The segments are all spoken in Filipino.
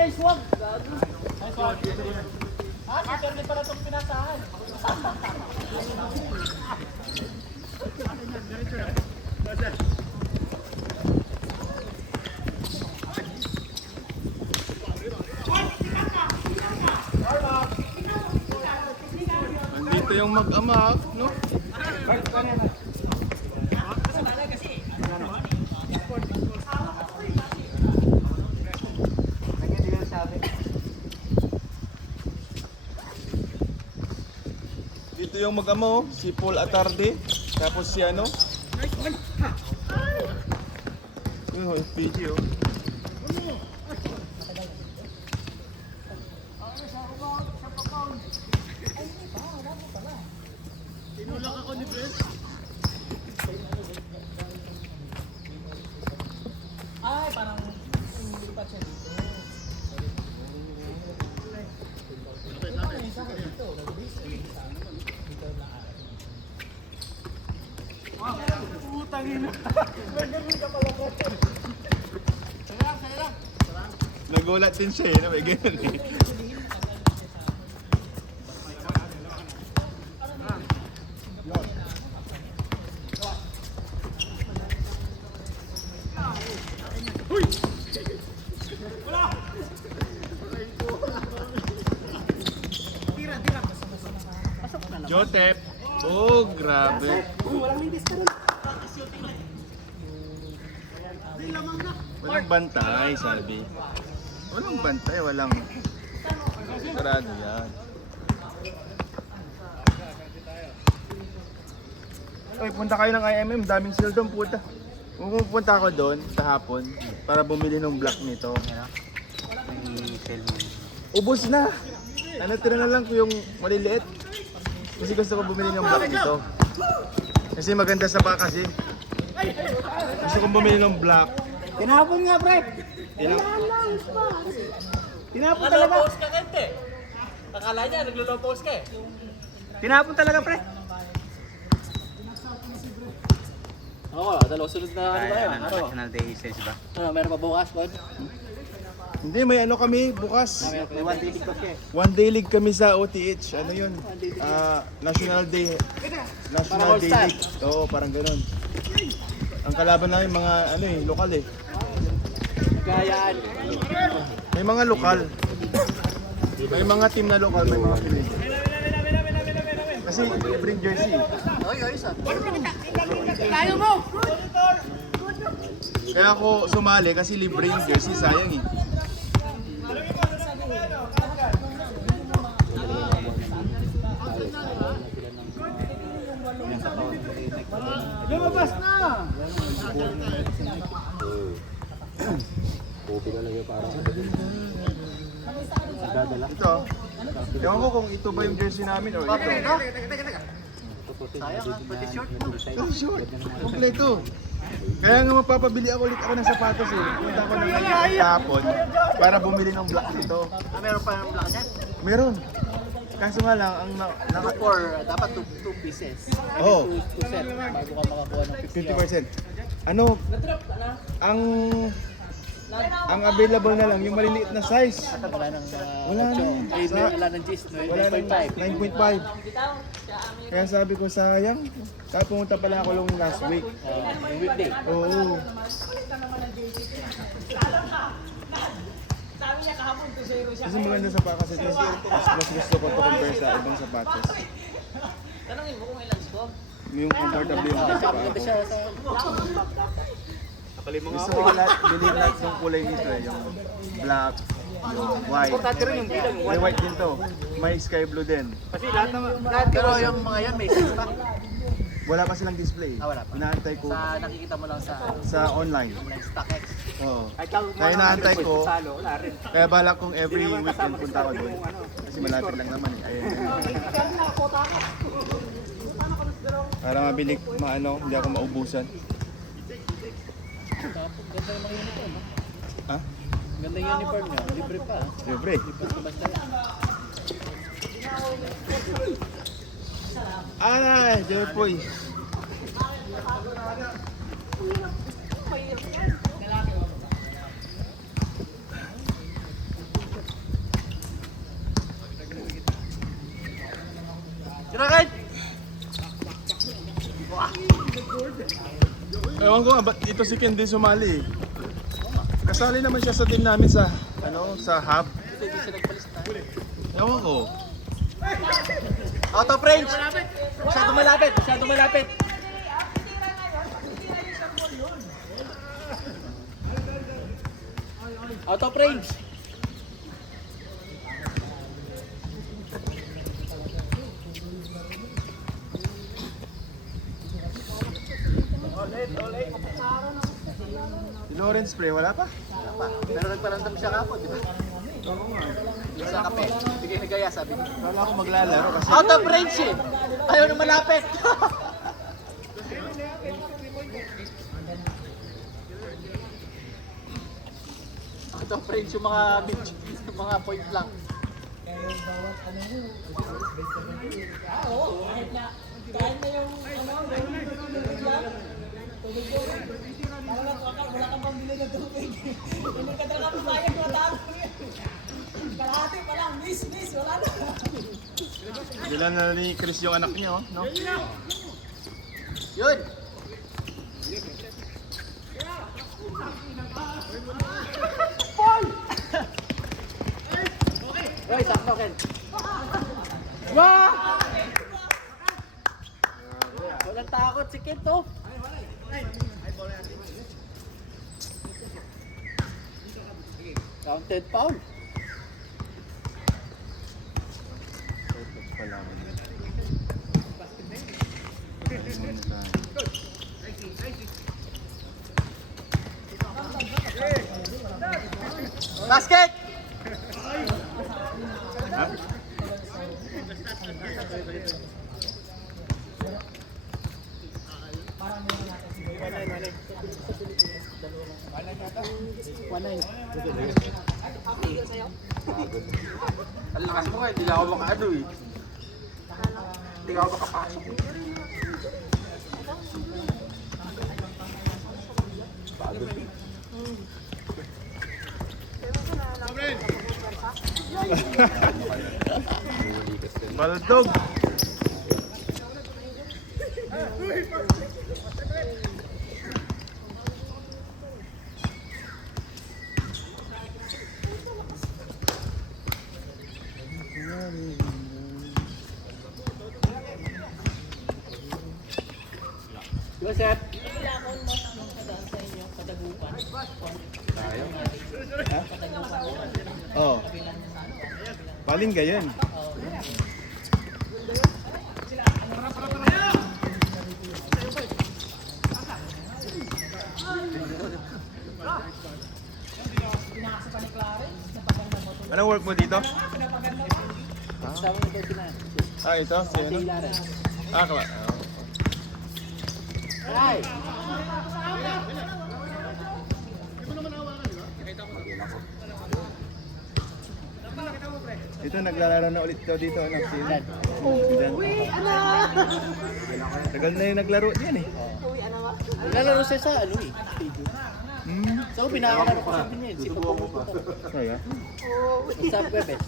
James, wag. Nice one. Si Kirby pala itong pinasahan. Andito yung mag-ama, no? Dito yung mag-ama, oh. Si Paul Atarde, tapos si ano? Yung FPG, oh. Tinulak ako ni Brent. Ay, parang lupat siya dito. Putangin na. Sayang. Nagulat din siya, eh. May ganun, eh. Jotep. Oh, grabe. Walang bantay, sabi. Walang bantay, walang sarado yan. Oy, punta kayo ng IMM, daming sale doon, puta. Pupunta ako doon sa hapon para bumili ng block nito. Ubus na. Ano, tira na lang ko yung maliliit. Kasi gusto ko bumili ng block nito. Kasi maganda sa baka kasi. Gusto kong bumili ng block. Tinapon nga, pre. Tinapon talaga. Naglo-post ka kente. Akala niya, naglo-post ka eh. Tinapon talaga, pre. Oo, dalawang sunod na ano ba yun? National Day sales ba? Ano, meron pa bukas, Bod? Hindi, may ano kami bukas. May one day league kasi. One day league kami sa OTH. Ano yun? National Day. National Day League. Oo, parang ganun. Ang kalaban namin mga ano eh, lokal eh. Gayaan. May mga lokal. May mga team na lokal, may mga team. Kasi bring jersey. Oy, ayos ah. Tayo mo! Kaya ako sumali kasi libre yung jersey, sayang eh. Lumabas na! Ito. Ewan ko kung ito ba yung jersey namin o ito. Sayang ah, pati short mo. Oh, short. Kompleto. Kaya nga mapapabili ako ulit ako ng sapatos eh. Punta ako ng hapon para bumili ng black nito. Meron pa yung black niyan? Meron. Kaso nga lang, ang naka... Dapat 2 pieces. Oo. 2 set bago ka makakuha ng 50%. Ano, ang available na lang, yung maliliit na size. Wala nang Wala na. wala nang gist, no? Wala na 9.5. Kaya sabi ko sayang. Kaya pumunta pala ako yung last week. Yung weekday. Oo. Kasi maganda sa pakas ito. Mas gusto ko ito compare sa ibang sapatos. Tanongin mo kung ilan score. Yung comfortable yung Maganda sapatos. siya sa... Gusto ko lahat, bilhin lahat ng kulay nito eh. Yung black, yung white. May white din to. May sky blue din. Pero yung mga yan may set pa. Wala pa silang display. Wala pa. Inaantay ko Sa nakikita mo lang sa online. StockX. Oo. Kaya inaantay ko. Kaya balak kong every weekend punta ako doon. Kasi malapit lang naman eh. Ayun. Para mabili, hindi ako maubusan. Ganda yung mga uniform. Ha? Ganda yung uniform niya. Libre pa. Siyempre. Basta yan. Ay, Jepoy. Ewan ko nga, ba't dito si Ken di sumali? Kasali naman siya sa team namin sa, sa hub. Kasi hindi siya nagpalista. Ewan ko. Out of range! Masyado malapit, masyado malapit. Out of range. Si Lawrence Pre, wala pa? Pero nagparamdam siya kapo, di ba? Yung sa kape. Hindi kayo nagaya, sabi niya. Wala ako maglalaro kasi Out of range eh. Ayaw na malapit. Out of range yung mga yung mga point lang. sila na ni Chris yung anak niya, oh, no? Yun! Uy, sakto, Ken. Walang takot si Ken to. Counted foul. Basket! Ang lakas mo nga, hindi lang ako makaano eh. Hindi ako makapasok. Baldog! Joseph! Oh. Palingga yan. Anong work mo dito? Sama niyo daw sila. Ah, ito? Si ano? Ilaran. Ah, kaba. Ay! Ito, naglalaro na ulit daw dito. Anak, si Ilan. Uy, anak! Tagal na yung naglaro diyan eh. Naglalaro siya sa ano eh. Hmm. So, pinakalaro ko sabi niya. Si Papa mo po. Kaya? Sabi ko, Bes.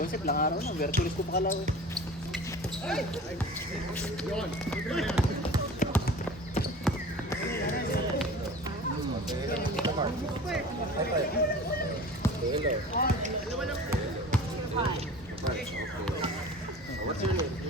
Joseph, lang araw na. Merkulis ko pakalaw eh. What's your name?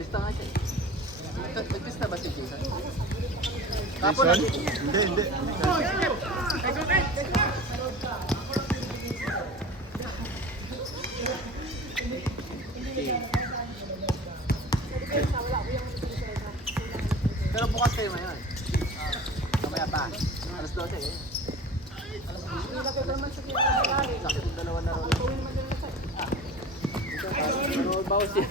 Lista nga siya. Nag-lista ba si Jason? Jason? Hindi, hindi. Pero bukas kayo ngayon. Mamaya pa. Alas 12 eh. bawas siya.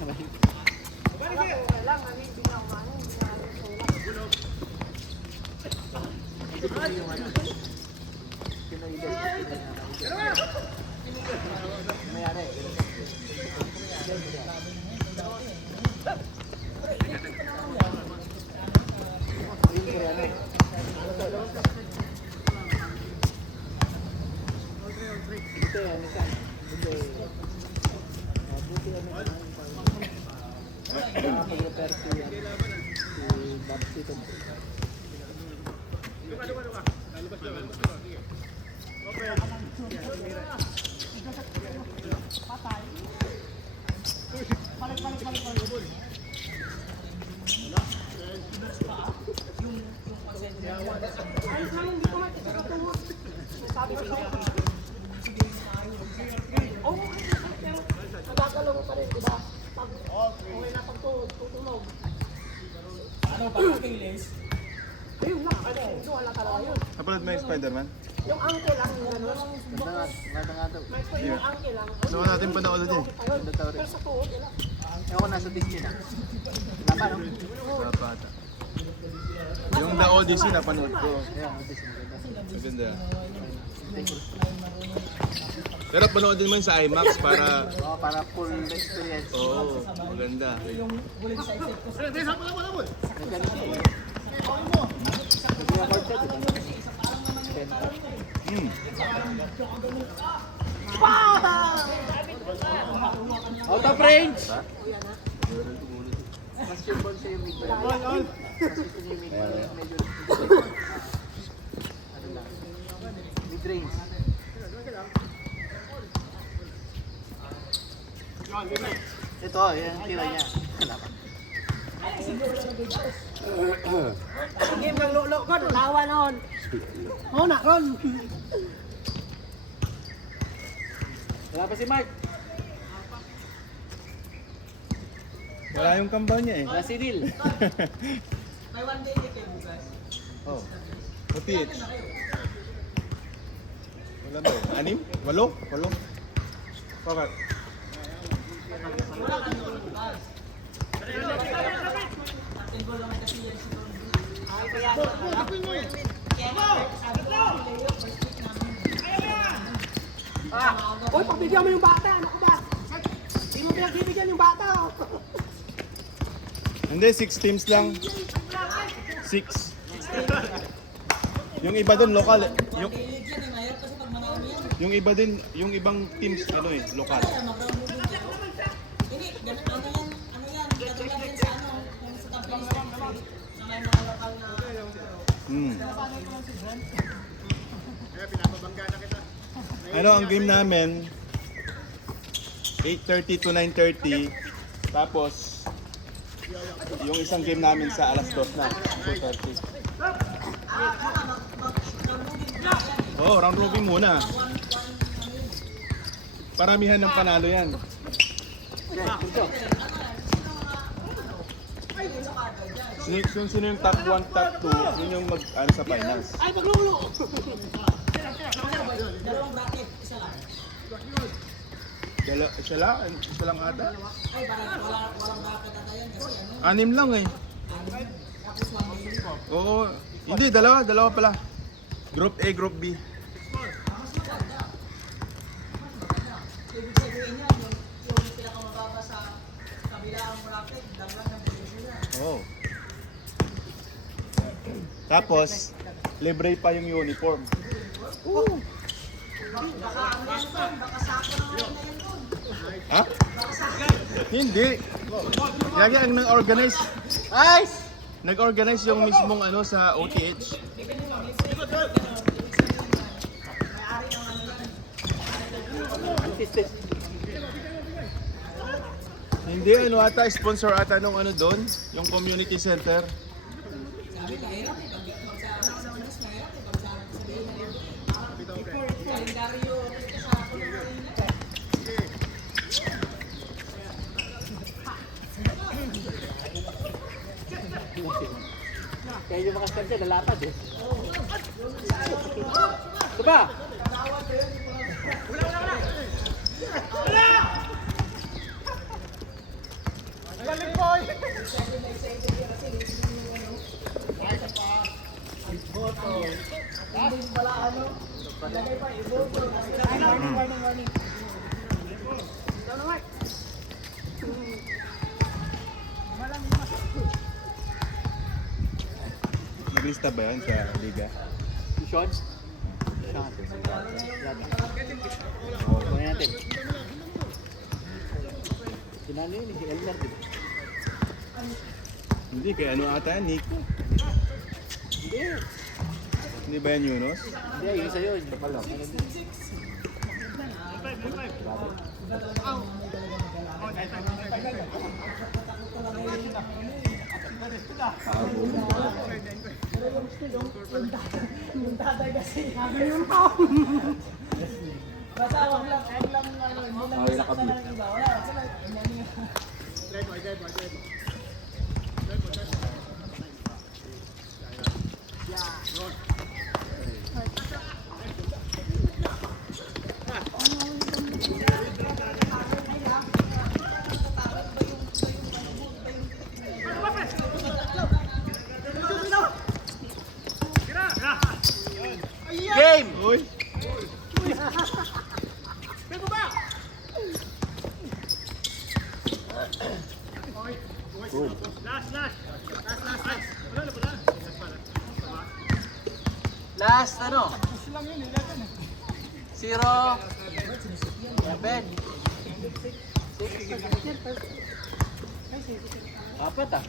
Napanood mo yung Spider-Man? Yung angke lang, yung ano. Maganda nga daw. Yung angke lang. Gusto ko natin panood din. Ganda daw rin. Pero sa tuhod, wala. Ewan ko nasa Disney na. Tama no? Sa bata. Yung The Odyssey napanood ko. Ayan, Disney. Maganda. Pero panoodin mo yun sa IMAX para... Oo, para full experience. Oo, maganda. Nagano siya eh. Nag-record siya, diba? Out of range! Mas yung ball siya yung mid-range. Mas gusto niya yung mid-range. Medyo... Ano lang? Mid-range. Ito, yan ang tira niya. Game ng lulo ko, tawa noon. Oo na, Ron. Wala pa si Mark. Wala yung kambal niya eh. Wala si Neil. May one day kayo bukas. Oh. O PH. Wala ba? 6? 8? 8? Bakit? Uy, pagbigyan mo yung bata, ano ko ba? Hindi mo pinagbibigyan yung bata. Hindi, 6 teams lang. 6. Yung iba doon lokal. Yung iba din, yung ibang teams ano eh, lokal. Ano ang game namin? 8:30 to 9:30. Tapos yung isang game namin sa alas 2 na, 2:30. Oh, round robin muna. Paramihan ng panalo yan. Sino yung top 1, top 2, yun yung mag ano sa finals. Ay, paglulo! Isa lang ata. 6 lang eh. Oo, hindi, dalawa pala. Group A, Group B. Oh. Tapos, libre pa yung uniform. Ha? Hindi. Lagi ang nag-organize. Nice! Nag-organize yung mismong ano sa OTH. Hindi, ano ata, sponsor ata nung ano doon, yung community center. Kaya yung mga skanda nalapad eh. Ito ba? Naglista ba yan sa liga? Shots? Kunin natin. Sinano yun, si Elmer, di ba? Hindi, kaya ano ata yan, Nico? Hindi. Hindi ba yan Yunus? Hindi, yung isa yun. Kapalo. Yung tatay kasi, sabi yung tao. Basta wag lang, hindi lang sa ng iba. Wala, wala. Game! Uy! Last, ano? 0 7 Apat ah.